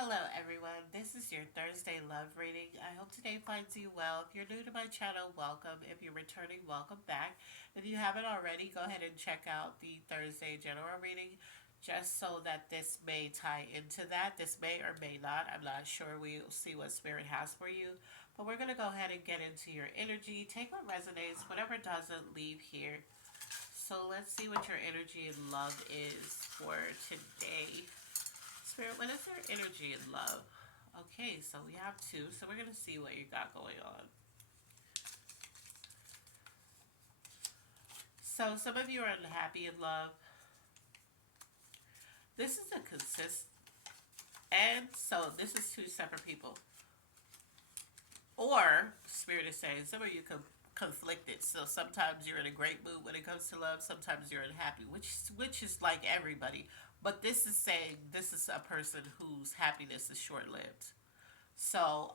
Hello, everyone. This is your Thursday love reading. I hope today finds you well. If you're new to my channel, welcome. If you're returning, welcome back. If you haven't already, go ahead and check out the Thursday general reading just so that this may tie into that. This may or may not. I'm not sure. We'll see what Spirit has for you. But we're going to go ahead and get into your energy. Take what resonates, whatever doesn't, leave here. So let's see what your energy and love is for today. Spirit, what is their energy and love? Okay, so we have two, so we're going to see what you got going on. So some of you are unhappy in love. This is a consist, and so this is two separate people. Or, Spirit is saying, some of you conflicted. So sometimes you're in a great mood when it comes to love. Sometimes you're unhappy, which is like everybody. But this is saying this is a person whose happiness is short lived. So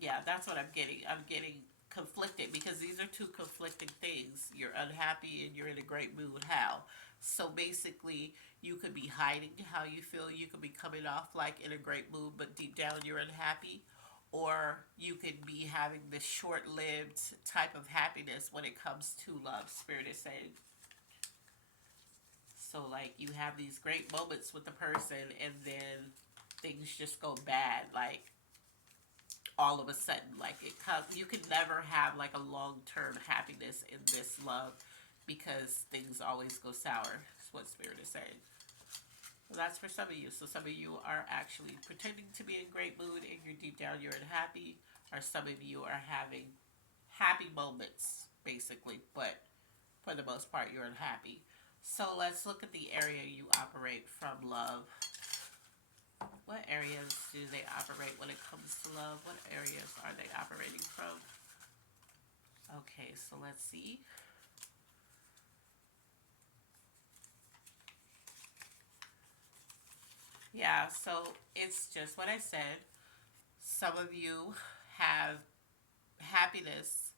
yeah, that's what I'm getting. I'm getting conflicted because these are two conflicting things. You're unhappy and you're in a great mood. How? So basically, you could be hiding how you feel. You could be coming off like in a great mood, but deep down you're unhappy. Or you could be having this short lived type of happiness when it comes to love, Spirit is saying. So, like, you have these great moments with the person, and then things just go bad. Like, all of a sudden, like it comes, you can never have like a long-term happiness in this love because things always go sour. That's what Spirit is saying. Well, that's for some of you. So some of you are actually pretending to be in great mood and you're deep down you're unhappy, or some of you are having happy moments basically, but for the most part you're unhappy. So let's look at the area you operate from love. What areas do they operate when it comes to love? What areas are they operating from? Okay, so let's see. Yeah, so it's just what I said. Some of you have happiness,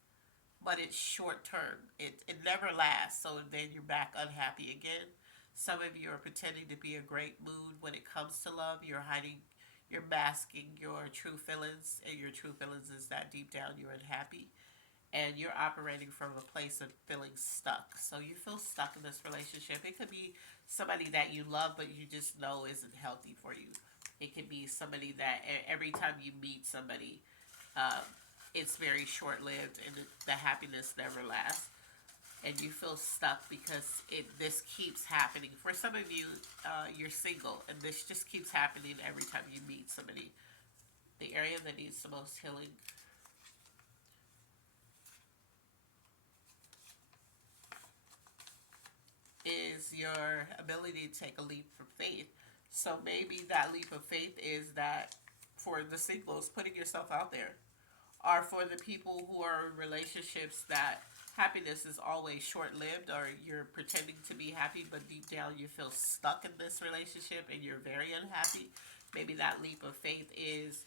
but it's short term. It never lasts, so then you're back unhappy again. Some of you are pretending to be in a great mood when it comes to love. You're hiding, you're masking your true feelings, and your true feelings is that deep down you're unhappy. And you're operating from a place of feeling stuck. So you feel stuck in this relationship. It could be somebody that you love, but you just know isn't healthy for you. It could be somebody that every time you meet somebody, um, it's very short lived and the happiness never lasts. And you feel stuck because this keeps happening. For some of you, you're single, and this just keeps happening every time you meet somebody. The area that needs the most healing is your ability to take a leap of faith. So maybe that leap of faith is that for the singles, putting yourself out there, or for the people who are in relationships that happiness is always short lived, or you're pretending to be happy, but deep down you feel stuck in this relationship and you're very unhappy. Maybe that leap of faith is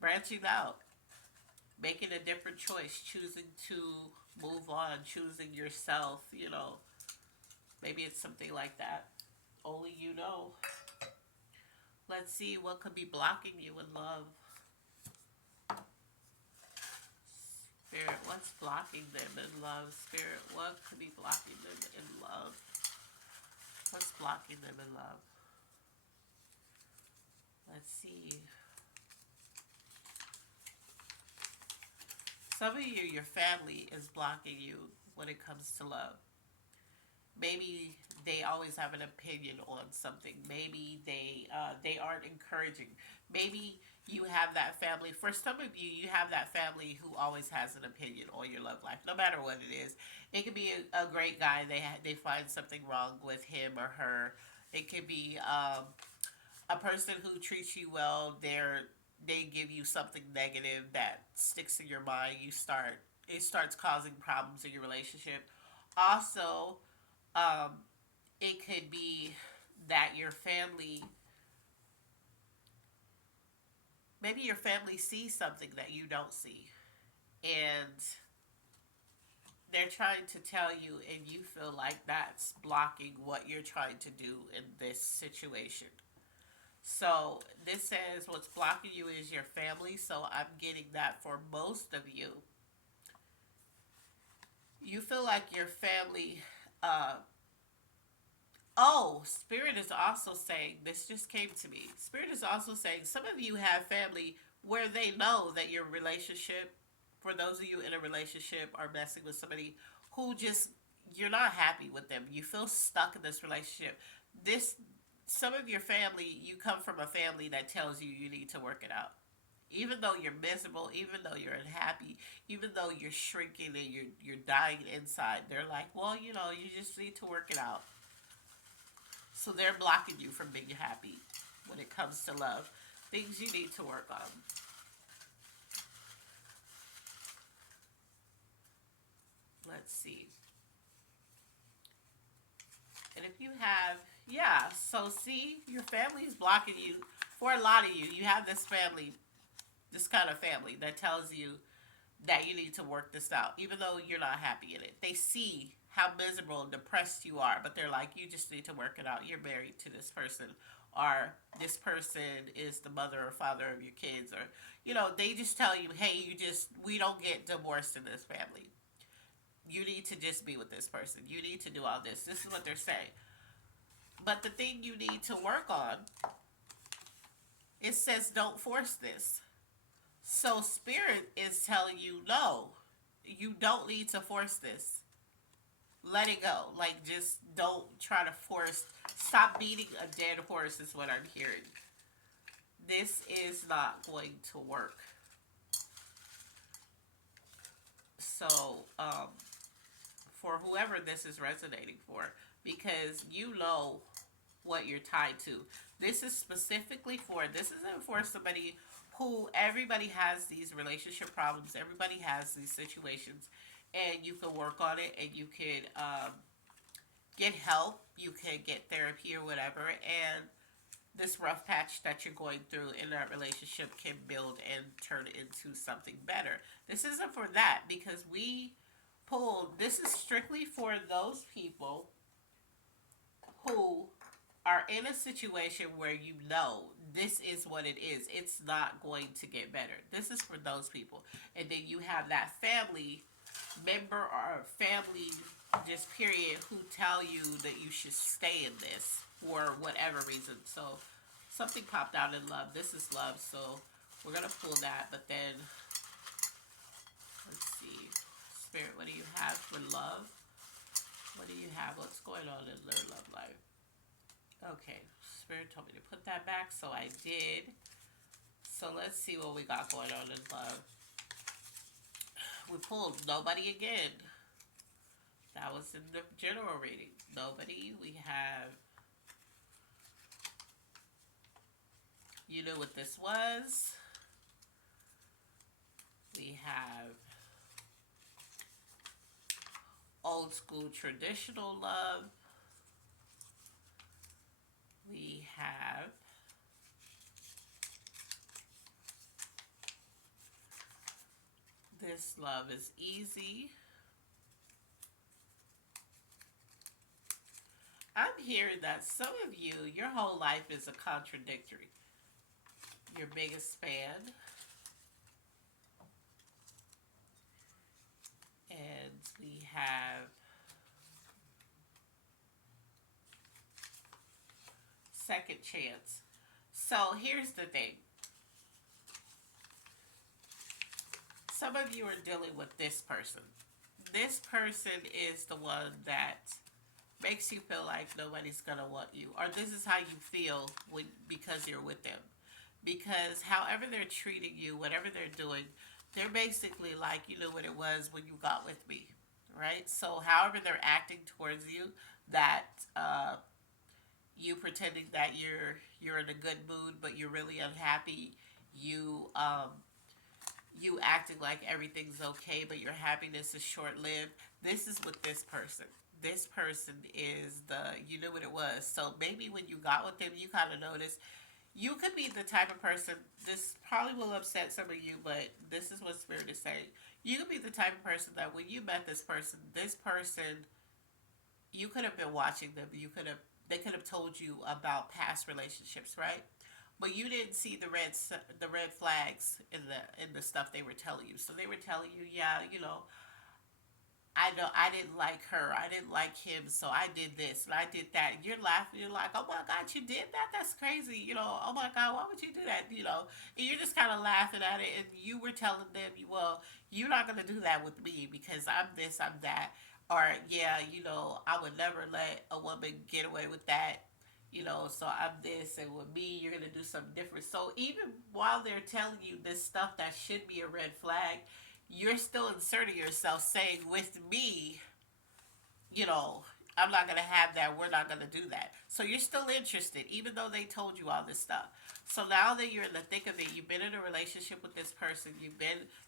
branching out, making a different choice, choosing to move on, choosing yourself, maybe it's something like that. Only you know. Let's see what could be blocking you in love. Spirit, what's blocking them in love? Spirit, what could be blocking them in love? What's blocking them in love? Let's see. Some of you, your family is blocking you when it comes to love. Maybe they always have an opinion on something. Maybe they aren't encouraging. Maybe you have that family. For some of you, you have that family who always has an opinion on your love life, no matter what it is. It could be a great guy. They find something wrong with him or her. It could be a person who treats you well. They give you something negative that sticks in your mind. It starts causing problems in your relationship. Also, um, it could be that your family, maybe your family sees something that you don't see, and they're trying to tell you, and you feel like that's blocking what you're trying to do in this situation. So this says what's blocking you is your family. So I'm getting that for most of you. You feel like your family. Uh, oh, Spirit is also saying, this just came to me. Spirit is also saying some of you have family where they know that your relationship, for those of you in a relationship, are messing with somebody who just, you're not happy with them. You feel stuck in this relationship. This, some of your family, you come from a family that tells you you need to work it out. Even though you're miserable, even though you're unhappy, even though you're shrinking and you're dying inside, they're like, well, you just need to work it out. So they're blocking you from being happy when it comes to love. Things you need to work on. Let's see. And if you have, yeah, so see, your family is blocking you. For a lot of you, you have this family, this kind of family that tells you that you need to work this out, even though you're not happy in it. They see how miserable and depressed you are, but they're like, you just need to work it out. You're married to this person, or this person is the mother or father of your kids, or, they just tell you, hey, we don't get divorced in this family. You need to just be with this person. You need to do all this. This is what they're saying. But the thing you need to work on, it says don't force this. So Spirit is telling you, no, you don't need to force this. Let it go. Like, just don't try to force. Stop beating a dead horse, is what I'm hearing. This is not going to work. So, for whoever this is resonating for, because you know what you're tied to. This is specifically for, this isn't for somebody who, everybody has these relationship problems, everybody has these situations, and you can work on it, and you could get help, you could get therapy or whatever, and this rough patch that you're going through in that relationship can build and turn into something better. This isn't for that, because we pulled, this is strictly for those people who are in a situation where you know this is what it is. It's not going to get better. This is for those people. And then you have that family member or family, just period, who tell you that you should stay in this for whatever reason. So something popped out in love. This is love. So we're going to pull that. But then, let's see. Spirit, what do you have for love? What do you have? What's going on in their love life? Okay, Spirit told me to put that back, so I did. So let's see what we got going on in love. We pulled nobody again. That was in the general reading. Nobody. We have, you knew what this was. We have old school traditional love. We have this love is easy. I'm hearing that some of you, your whole life is a contradictory. Your biggest fan. And we have second chance. So here's the thing. Some of you are dealing with this person. This person is the one that makes you feel like nobody's gonna want you, or this is how you feel because you're with them. Because however they're treating you, whatever they're doing, they're basically like, you know what it was when you got with me, right? So however they're acting towards you, that you pretending that you're in a good mood, but you're really unhappy. You acting like everything's okay, but your happiness is short lived. This is with this person. This person is the, you knew what it was. So maybe when you got with them, you kind of noticed. You could be the type of person, this probably will upset some of you, but this is what Spirit is saying. You could be the type of person that when you met this person, you could have been watching them. They could have told you about past relationships, right? but you didn't see the red flags in the stuff they were telling you. So they were telling you, yeah, I know I didn't like her. I didn't like him, so I did this and I did that. And you're laughing. You're like, oh my God, you did that? That's crazy. Oh my God, why would you do that? And you're just kind of laughing at it. And you were telling them, well, you're not going to do that with me because I'm this, I'm that. Or, yeah, I would never let a woman get away with that. So I'm this, and with me, you're going to do something different. So even while they're telling you this stuff that should be a red flag, you're still inserting yourself saying, with me, you know, I'm not going to have that. We're not going to do that. So you're still interested, even though they told you all this stuff. So now that you're in the thick of it, you've been in a relationship with this person.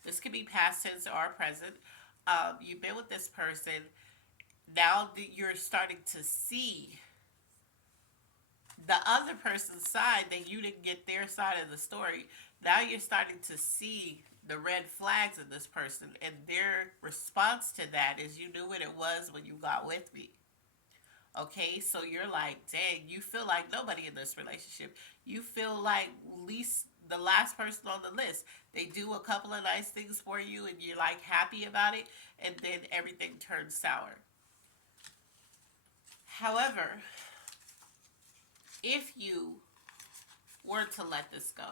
This could be past tense or present. You've been with this person. Now that you're starting to see the other person's side, that you didn't get their side of the story. Now you're starting to see the red flags in this person, and their response to that is, you knew what it was when you got with me. Okay, so you're like, dang, you feel like nobody in this relationship. You feel like least the last person on the list. They do a couple of nice things for you, and you're like happy about it, and then everything turns sour. However, if you were to let this go,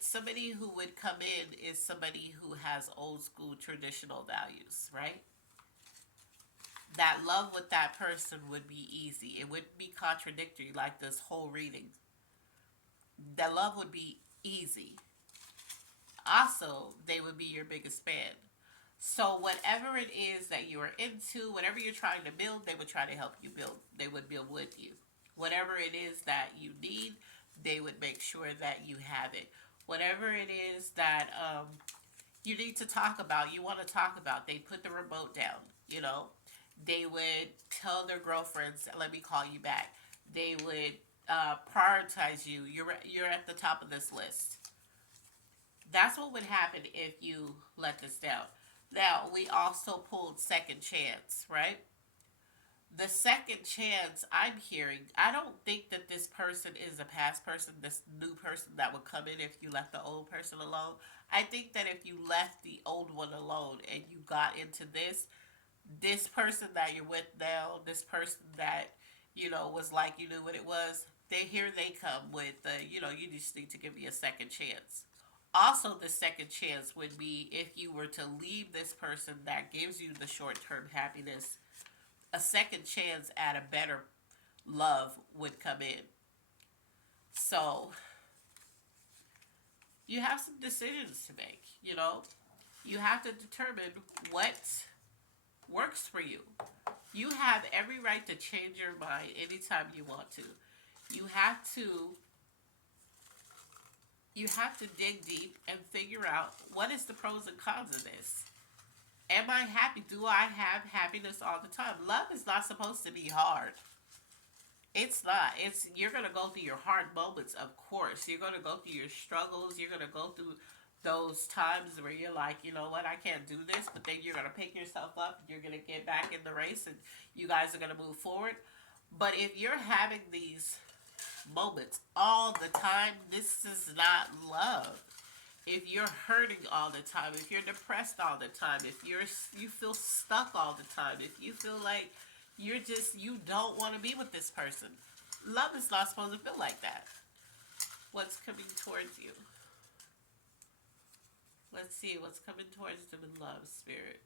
somebody who would come in is somebody who has old school traditional values, right? That love with that person would be easy. It wouldn't be contradictory like this whole reading. That love would be easy. Also, they would be your biggest fan. So whatever it is that you're into, whatever you're trying to build, they would try to help you build. They would build with you. Whatever it is that you need, they would make sure that you have it. Whatever it is that you need to talk about, you want to talk about, they put the remote down. They would tell their girlfriends, "Let me call you back." They would prioritize you. You're at the top of this list. That's what would happen if you let this down. Now, we also pulled second chance, right? The second chance I'm hearing, I don't think that this person is a past person, this new person that would come in if you left the old person alone. I think that if you left the old one alone and you got into this person that you're with now, this person that, was like you knew what it was, they come with the, you just need to give me a second chance. Also, the second chance would be if you were to leave this person that gives you the short term happiness, a second chance at a better love would come in. So, you have some decisions to make, You have to determine what works for you. You have every right to change your mind anytime you want to. You have to you have to dig deep and figure out what is the pros and cons of this. Am I happy? Do I have happiness all the time? Love is not supposed to be hard. It's not. You're gonna go through your hard moments, of course. You're gonna go through your struggles. You're gonna go through those times where you're like, you know what, I can't do this, but then you're gonna pick yourself up. You're gonna get back in the race, and you guys are gonna move forward. But if you're having these moments all the time, this is not love. If you're hurting all the time, if you're depressed all the time, if you feel stuck all the time, if you feel like you don't want to be with this person, love is not supposed to feel like that. What's coming towards you? Let's see what's coming towards them in love, spirit.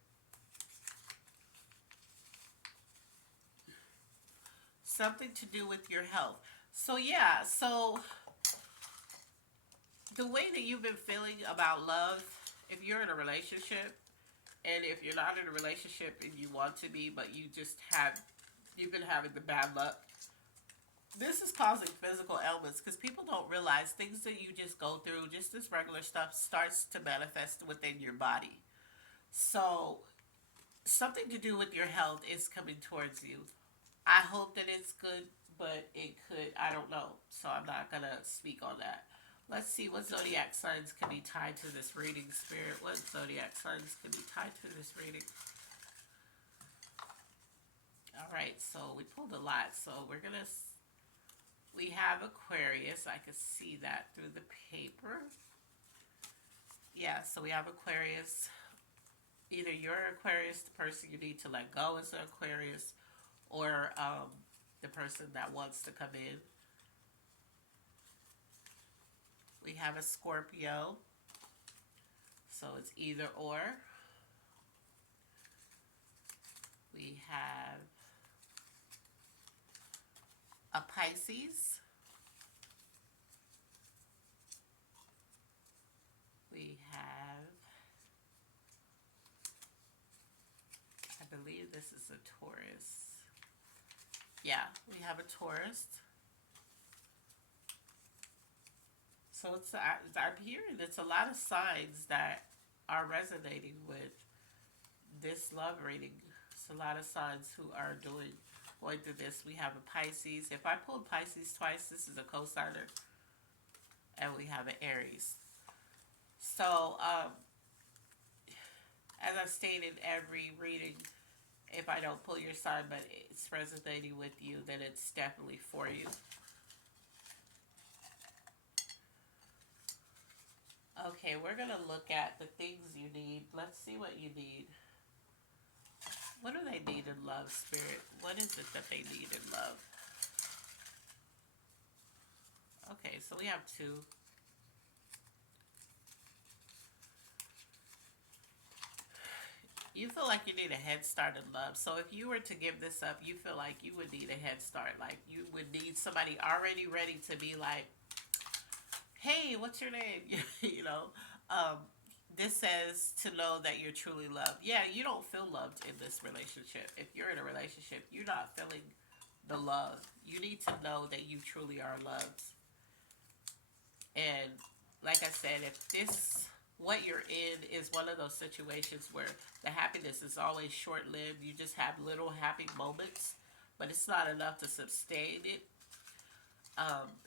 Something to do with your health. So yeah, so the way that you've been feeling about love, if you're in a relationship, and if you're not in a relationship and you want to be, but you've been having the bad luck, this is causing physical ailments because people don't realize things that you just go through, just this regular stuff, starts to manifest within your body. So, something to do with your health is coming towards you. I hope that it's good, but it could, I don't know. So, I'm not going to speak on that. Let's see what zodiac signs can be tied to this reading, spirit. What zodiac signs can be tied to this reading? All right, so we pulled a lot. So we We have Aquarius. I could see that through the paper. Yeah, so we have Aquarius. Either you're Aquarius, the person you need to let go is an Aquarius, or the person that wants to come in. We have a Scorpio, so it's either or. We have a Pisces. We have, I believe this is a Taurus. Yeah, we have a Taurus. So I'm hearing it's a lot of signs that are resonating with this love reading. It's a lot of signs who are going through this. We have a Pisces. If I pulled Pisces twice, this is a cosigner. And we have an Aries. So, as I've stated every reading, if I don't pull your sign, but it's resonating with you, then it's definitely for you. Okay, we're going to look at the things you need. Let's see what you need. What do they need in love, Spirit? What is it that they need in love? Okay, so we have two. You feel like you need a head start in love. So if you were to give this up, you feel like you would need a head start. Like you would need somebody already ready to be like, hey, what's your name? you know, um, this says to know that you're truly loved. Yeah, you don't feel loved in this relationship. If you're in a relationship, you're not feeling the love. You need to know that you truly are loved. And like I said, if this, what you're in is one of those situations where the happiness is always short lived, you just have little happy moments, but it's not enough to sustain it.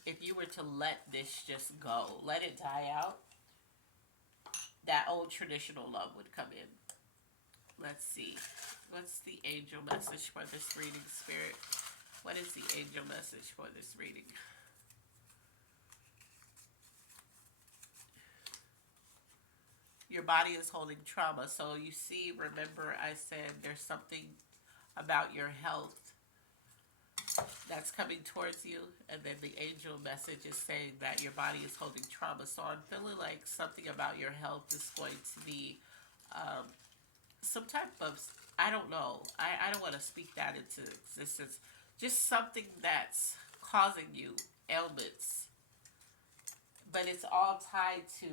If you were to let this just go, let it die out, that old traditional love would come in. Let's see. What's the angel message for this reading, Spirit? What is the angel message for this reading? Your body is holding trauma. So you see, remember I said there's something about your health that's coming towards you, and then the angel message is saying that your body is holding trauma. So I'm feeling like something about your health is going to be some type of, I don't know, I don't want to speak that into existence, just something that's causing you ailments, but it's all tied to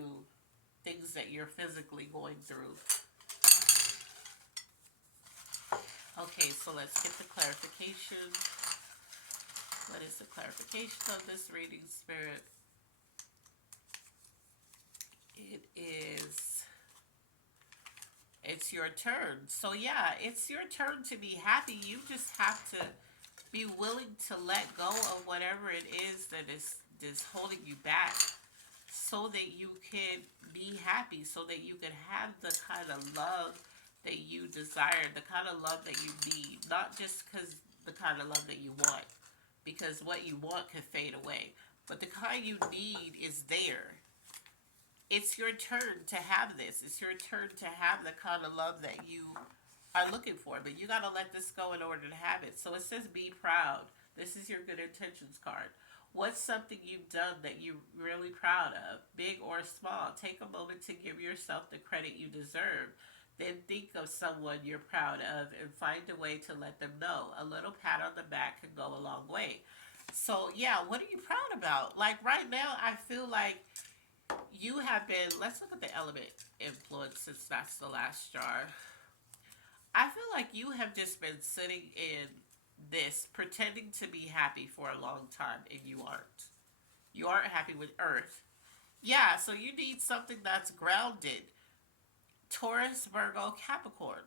things that you're physically going through. Okay, so let's get the clarification. What is the clarification of this reading, Spirit? It's your turn. So yeah, it's your turn to be happy. You just have to be willing to let go of whatever it is that is holding you back, so that you can be happy, so that you can have the kind of love that you desire, the kind of love that you need, not just because the kind of love that you want, because what you want can fade away, but the kind you need is there. It's your turn to have this. It's your turn to have the kind of love that you are looking for, but you got to let this go in order to have it. So it says be proud. This is your good intentions card. What's something you've done that you're really proud of, big or small? Take a moment to give yourself the credit you deserve. Then think of someone you're proud of and find a way to let them know. A little pat on the back can go a long way. So yeah, what are you proud about? Like right now, I feel like you have been, let's look at the element influence since that's the last jar. I feel like you have just been sitting in this, pretending to be happy for a long time, and you aren't. You aren't happy with Earth. Yeah, so you need something that's grounded. Taurus, Virgo, Capricorn.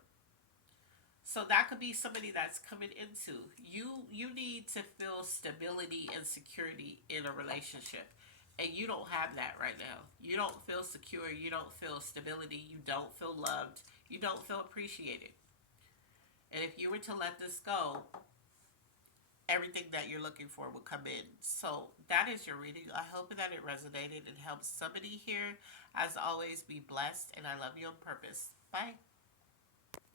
So that could be somebody that's coming into you. You need to feel stability and security in a relationship, and you don't have that right now. You don't feel secure. You don't feel stability. You don't feel loved. You don't feel appreciated. And if you were to let this go, everything that you're looking for will come in. So that is your reading. I hope that it resonated and helped somebody here. As always, be blessed, and I love you on purpose. Bye.